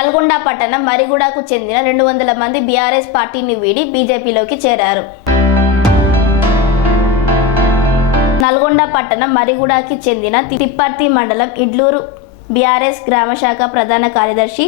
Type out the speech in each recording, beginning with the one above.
నల్గొండ పట్టణం మరిగూడకు చెందిన రెండు వందల మంది బీఆర్ఎస్ పార్టీని వీడి బీజేపీలోకి చేరారు. నల్గొండ పట్టణం మరిగూడకి చెందిన తిప్పర్తి మండలం ఇడ్లూరు బీఆర్ఎస్ గ్రామశాఖ ప్రధాన కార్యదర్శి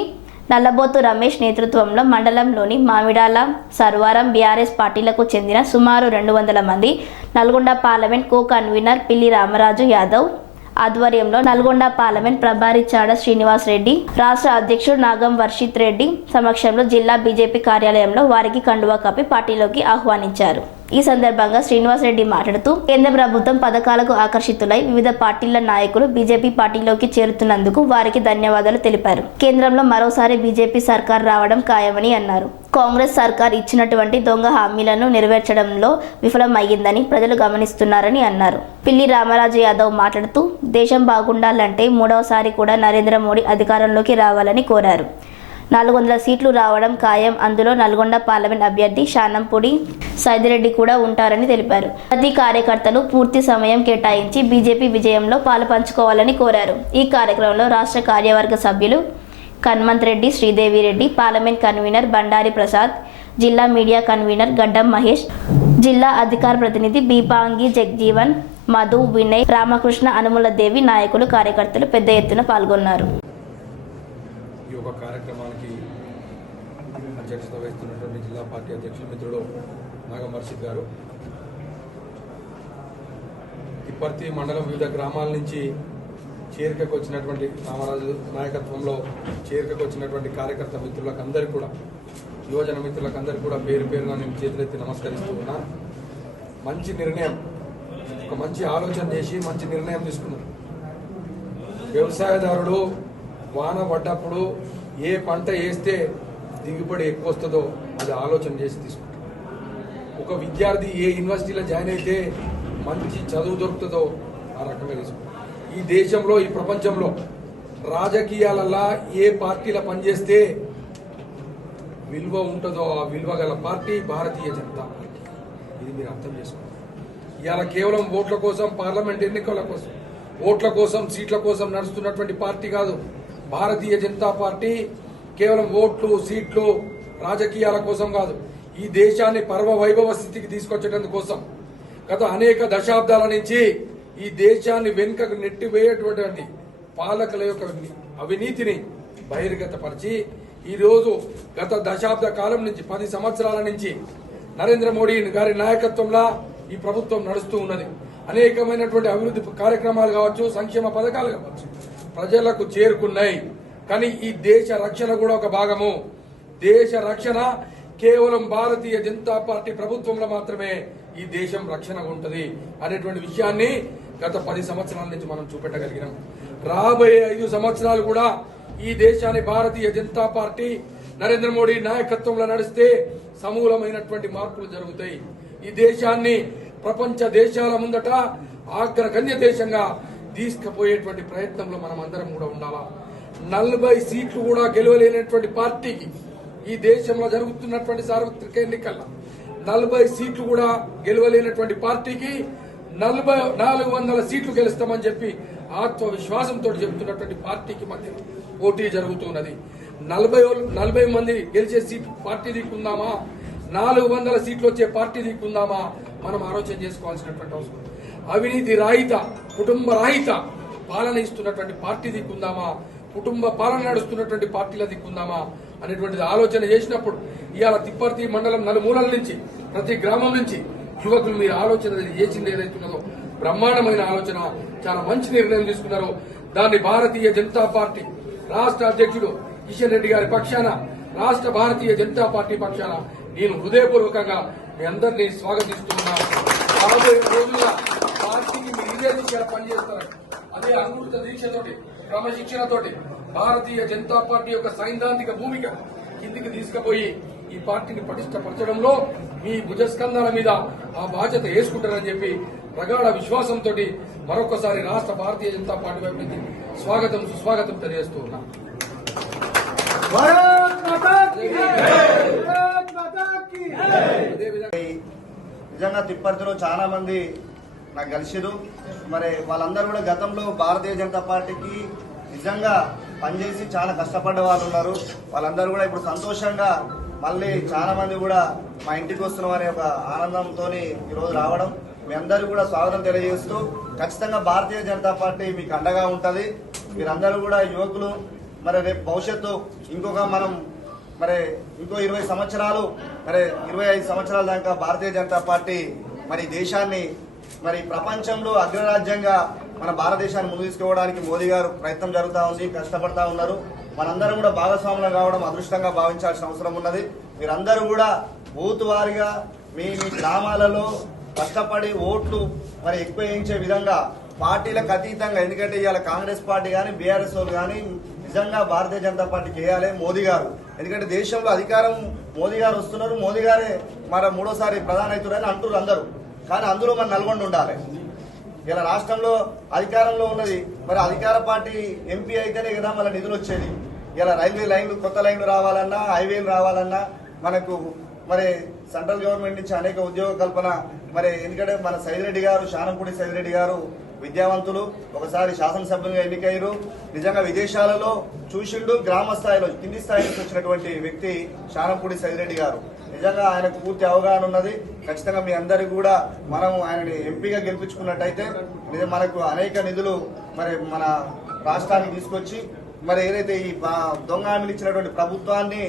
నల్లబోతు రమేష్ నేతృత్వంలో మండలంలోని మామిడాల సర్వారం బీఆర్ఎస్ పార్టీలకు చెందిన సుమారు రెండు వందల మంది నల్గొండ పార్లమెంట్ కో కన్వీనర్ పిల్లి రామరాజు యాదవ్ ఆధ్వర్యంలో నల్గొండ పార్లమెంట్ ప్రభారి చాడ శ్రీనివాస్ రెడ్డి రాష్ట్ర అధ్యక్షుడు నాగం వర్షిత్ రెడ్డి సమక్షంలో జిల్లా బీజేపీ కార్యాలయంలో వారికి కండువా కప్పి పార్టీలోకి ఆహ్వానించారు. ఈ సందర్భంగా శ్రీనివాస్ రెడ్డి మాట్లాడుతూ కేంద్ర ప్రభుత్వం పథకాలకు ఆకర్షితులై వివిధ పార్టీల నాయకులు బీజేపీ పార్టీలోకి చేరుతున్నందుకు వారికి ధన్యవాదాలు తెలిపారు. కేంద్రంలో మరోసారి బీజేపీ సర్కార్ రావడం ఖాయమని అన్నారు. కాంగ్రెస్ సర్కార్ ఇచ్చినటువంటి దొంగ హామీలను నెరవేర్చడంలో విఫలమయ్యిందని ప్రజలు గమనిస్తున్నారని అన్నారు. పిల్లి రామరాజు యాదవ్ మాట్లాడుతూ దేశం బాగుండాలంటే మూడవసారి కూడా నరేంద్ర మోడీ అధికారంలోకి రావాలని కోరారు. నాలుగు వందల సీట్లు రావడం ఖాయం. అందులో నల్గొండ పార్లమెంట్ అభ్యర్థి శానంపూడి సైదిరెడ్డి కూడా ఉంటారని తెలిపారు. ప్రతి కార్యకర్తలు పూర్తి సమయం కేటాయించి బీజేపీ విజయంలో పాలు పంచుకోవాలని కోరారు. ఈ కార్యక్రమంలో రాష్ట్ర కార్యవర్గ సభ్యులు కన్మంత్ రెడ్డి శ్రీదేవి రెడ్డి పార్లమెంట్ కన్వీనర్ బండారి ప్రసాద్ జిల్లా మీడియా కన్వీనర్ గడ్డం మహేష్ జిల్లా అధికార ప్రతినిధి బీపాంగి జగ్జీవన్ మధు వినయ్ రామకృష్ణ అనుముల దేవి నాయకులు కార్యకర్తలు పెద్ద ఎత్తున పాల్గొన్నారు. కార్యక్రమానికి అధ్యక్షత వహిస్తున్నటువంటి జిల్లా పార్టీ అధ్యక్షుడు మిత్రుడు నాగమర్షిద్ గారు. తిప్పర్తి మండలం వివిధ గ్రామాల నుంచి చేరికకు వచ్చినటువంటి రామరాజు నాయకత్వంలో చేరికకు వచ్చినటువంటి కార్యకర్త మిత్రులకు అందరికీ కూడా యువజన మిత్రులకు అందరికీ కూడా పేరు పేరున నేను చేతులెత్తి నమస్కరిస్తూ ఉన్నా. మంచి నిర్ణయం ఒక మంచి ఆలోచన చేసి మంచి నిర్ణయం తీసుకున్నారు వ్యవసాయదారుడు వాన పడ్డప్పుడు ఏ పంట వేస్తే దిగుబడి ఎక్కువ వస్తుందో అది ఆలోచన చేసి తీసుకుంటాం. ఒక విద్యార్థి ఏ యూనివర్సిటీలో జాయిన్ అయితే మంచి చదువు దొరుకుతుందో ఆ రకంగా తీసుకుంటాం. ఈ దేశంలో ఈ ప్రపంచంలో రాజకీయాలల్లా ఏ పార్టీల పనిచేస్తే విలువ ఉంటుందో ఆ విలువ గల పార్టీ భారతీయ జనతా పార్టీ. ఇది మీరు అర్థం చేసుకోండి ఇవాళ కేవలం ఓట్ల కోసం పార్లమెంట్ ఎన్నికల కోసం ఓట్ల కోసం సీట్ల కోసం నడుస్తున్నటువంటి పార్టీ కాదు. భారతీయ జనతా పార్టీ కేవలం ఓట్లు సీట్లు రాజకీయాల కోసం కాదు ఈ దేశాన్ని పర్వ వైభవ స్థితికి తీసుకొచ్చడం కోసం గత అనేక దశాబ్దాల నుంచి ఈ దేశాన్ని వెనుకకు నెట్టివేయటువంటి పాలకుల యొక్క అవినీతిని బహిర్గతపరిచి ఈరోజు గత దశాబ్ద కాలం నుంచి పది సంవత్సరాల నుంచి నరేంద్ర మోడీ గారి నాయకత్వంలో ఈ ప్రభుత్వం నడుస్తూ ఉన్నది. అనేకమైనటువంటి అభివృద్ధి కార్యక్రమాలు కావచ్చు సంక్షేమ పథకాలు కావచ్చు. ప్రజలకు చేరుకున్నాయి. కానీ ఈ దేశ రక్షణ కూడా ఒక భాగము. దేశ రక్షణ కేవలం భారతీయ జనతా పార్టీ ప్రభుత్వంలో మాత్రమే ఈ దేశం రక్షణ ఉంటది అనేటువంటి విషయాన్ని గత పది సంవత్సరాల నుంచి మనం చూపెట్టగలిగినాం. రాబోయే ఐదు సంవత్సరాలు కూడా ఈ దేశాన్ని భారతీయ జనతా పార్టీ నరేంద్ర మోడీ నాయకత్వంలో నడిస్తే సమూలమైనటువంటి మార్పులు జరుగుతాయి. ఈ దేశాన్ని ప్రపంచ దేశాల ముందట అగ్రగణ్య దేశంగా తీసుకుపోయేటువంటి ప్రయత్నంలో మనం అందరం కూడా ఉండాలా? నలభై సీట్లు కూడా గెలవలేనటువంటి పార్టీకి ఈ దేశంలో జరుగుతున్నటువంటి సార్వత్రిక ఎన్నికల్లో నలభై సీట్లు కూడా గెలవలేనటువంటి పార్టీకి నలభై నాలుగు వందల సీట్లు గెలుస్తామని చెప్పి ఆత్మవిశ్వాసంతో చెబుతున్నటువంటి పార్టీకి మధ్య పోటీ జరుగుతున్నది. నలభై నలభై మంది గెలిచే సీట్ పార్టీ దిక్కుందామా నాలుగు వందల సీట్లు వచ్చే పార్టీ దిక్కుందామా మనం ఆలోచన చేసుకోవాల్సినటువంటి అవసరం. అవినీతి రాహిత కుటుంబ రాహిత పాలన ఇస్తున్నటువంటి పార్టీ దిక్కుందామా? కుటుంబ పాలన నడుస్తున్నటువంటి పార్టీల దిక్కుందామా? అనేటువంటిది ఆలోచన చేసినప్పుడు ఇవాళ తిప్పర్తి మండలం నలుమూలల నుంచి ప్రతి గ్రామం నుంచి యువకులు మీరు ఆలోచన చేసింది ఏదైతున్నదో బ్రహ్మాండమైన ఆలోచన చాలా మంచి నిర్ణయం తీసుకున్నారు. దాన్ని భారతీయ జనతా పార్టీ రాష్ట్ర అధ్యక్షుడు కిషన్ రెడ్డి గారి పక్షాన రాష్ట్ర భారతీయ జనతా పార్టీ పక్షాన నేను హృదయపూర్వకంగా మీ అందరినీ స్వాగతిస్తున్నాను నలభై రోజుల పార్టీని మీరు ఇదే దిశగా పనిచేస్తారు. అదే అనుమృత దీక్షతోటి క్రమశిక్షణతోటి భారతీయ జనతా పార్టీ యొక్క సైద్ధాంతిక భూమిక కిందికి తీసుకుపోయి ఈ పార్టీని పటిష్టపరచడంలో మీ భుజస్కంధాల మీద ఆ బాధ్యత వేసుకుంటారని చెప్పి ప్రగాఢ విశ్వాసంతో మరొకసారి రాష్ట్ర భారతీయ జనతా పార్టీ వైపు స్వాగతం సుస్వాగతం తెలియజేస్తూ ఉన్నా. నిజంగా తిప్పర్తిలో చాలా మంది నాకు కలిసిరు మరి వాళ్ళందరూ కూడా గతంలో భారతీయ జనతా పార్టీకి నిజంగా పనిచేసి చాలా కష్టపడ్డ వాళ్ళు ఉన్నారు. వాళ్ళందరూ కూడా ఇప్పుడు సంతోషంగా మళ్ళీ చాలా మంది కూడా మా ఇంటికి వస్తున్నామనే ఒక ఆనందంతో ఈరోజు రావడం. మీ అందరూ కూడా స్వాగతం తెలియజేస్తూ ఖచ్చితంగా భారతీయ జనతా పార్టీ మీకు అండగా ఉంటుంది. మీరందరూ కూడా యువకులు మరి రేపు భవిష్యత్తు ఇంకొక మనం మరి ఇంకో ఇరవై సంవత్సరాలు మరి ఇరవై ఐదు సంవత్సరాల దాకా భారతీయ జనతా పార్టీ మరి దేశాన్ని మరి ప్రపంచంలో అగ్రరాజ్యంగా మన భారతదేశాన్ని ముందు తీసుకోవడానికి మోదీ గారు ప్రయత్నం జరుగుతూ ఉంది కష్టపడతా ఉన్నారు. మనందరం కూడా భాగస్వాములు కావడం అదృష్టంగా భావించాల్సిన అవసరం ఉన్నది. మీరందరూ కూడా బూత్ వారిగా మీ మీ గ్రామాలలో కష్టపడి ఓట్లు మరి ఎక్కువ వేయించే విధంగా పార్టీలకు అతీతంగా ఎందుకంటే ఇవాళ కాంగ్రెస్ పార్టీ కానీ బీఆర్ఎస్ వాళ్ళు కానీ నిజంగా భారతీయ జనతా పార్టీ చేయాలి మోదీ గారు. ఎందుకంటే దేశంలో అధికారం మోదీ గారు వస్తున్నారు మోదీ గారే మన మూడోసారి ప్రధాని అవుతున్నారని అంటున్నారు అందరూ. కానీ అందులో మన నల్గొండ ఉండాలి. ఇలా రాష్ట్రంలో అధికారంలో ఉన్నది మరి అధికార పార్టీ ఎంపీ అయితేనే కదా మన నిధులు వచ్చేది. ఇలా రైల్వే లైన్లు కొత్త లైన్లు రావాలన్నా హైవేలు రావాలన్నా మనకు మరి సెంట్రల్ గవర్నమెంట్ నుంచి అనేక ఉద్యోగ కల్పన మరి ఎందుకంటే మన సైదిరెడ్డి గారు శానంపూడి సైదిరెడ్డి గారు విద్యావంతులు ఒకసారి శాసనసభ్యులుగా ఎన్నికయ్యారు. నిజంగా విదేశాలలో చూసిండు గ్రామ స్థాయిలో కింది స్థాయి నుంచి వచ్చినటువంటి వ్యక్తి శానంపూడి సైదిరెడ్డి గారు. నిజంగా ఆయనకు పూర్తి అవగాహన ఉన్నది. ఖచ్చితంగా మీ అందరికి కూడా మనం ఆయనని ఎంపీగా గెలిపించుకున్నట్టయితే మనకు అనేక నిధులు మరి మన రాష్ట్రానికి తీసుకొచ్చి మరి ఏదైతే ఈ దొంగ హామీలు ఇచ్చినటువంటి ప్రభుత్వాన్ని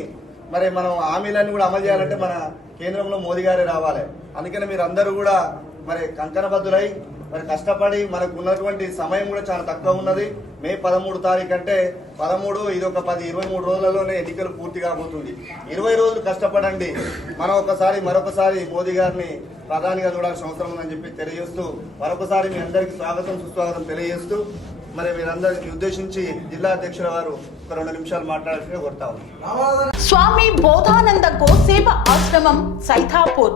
మరి మనం హామీలన్నీ కూడా అమలు చేయాలంటే మన కేంద్రంలో మోదీ గారే రావాలి. అందుకని మీరు అందరూ కూడా మరి కంకణబద్దులై మరి కష్టపడి మనకు ఉన్నటువంటి సమయం కూడా చాలా తక్కువ ఉన్నది. మే పదమూడు తారీఖు అంటే పదమూడు ఇది ఒక పది ఇరవై మూడు రోజులలోనే ఎన్నికలు పూర్తి కాబోతుంది. ఇరవై రోజులు కష్టపడండి. మనం ఒకసారి మరొకసారి మోదీ గారిని ప్రధానిగా చూడాల్సిన అవసరం ఉందని చెప్పి తెలియజేస్తూ మరొకసారి మీ అందరికీ స్వాగతం సుస్వాగతం తెలియజేస్తూ మరి మీరందరికీ ఉద్దేశించి జిల్లా అధ్యక్షుల వారు ఒక రెండు నిమిషాలు మాట్లాడాల్సి కోరుతా స్వామి బోధానంద గోసేవ ఆశ్రమం సైతాపూర్.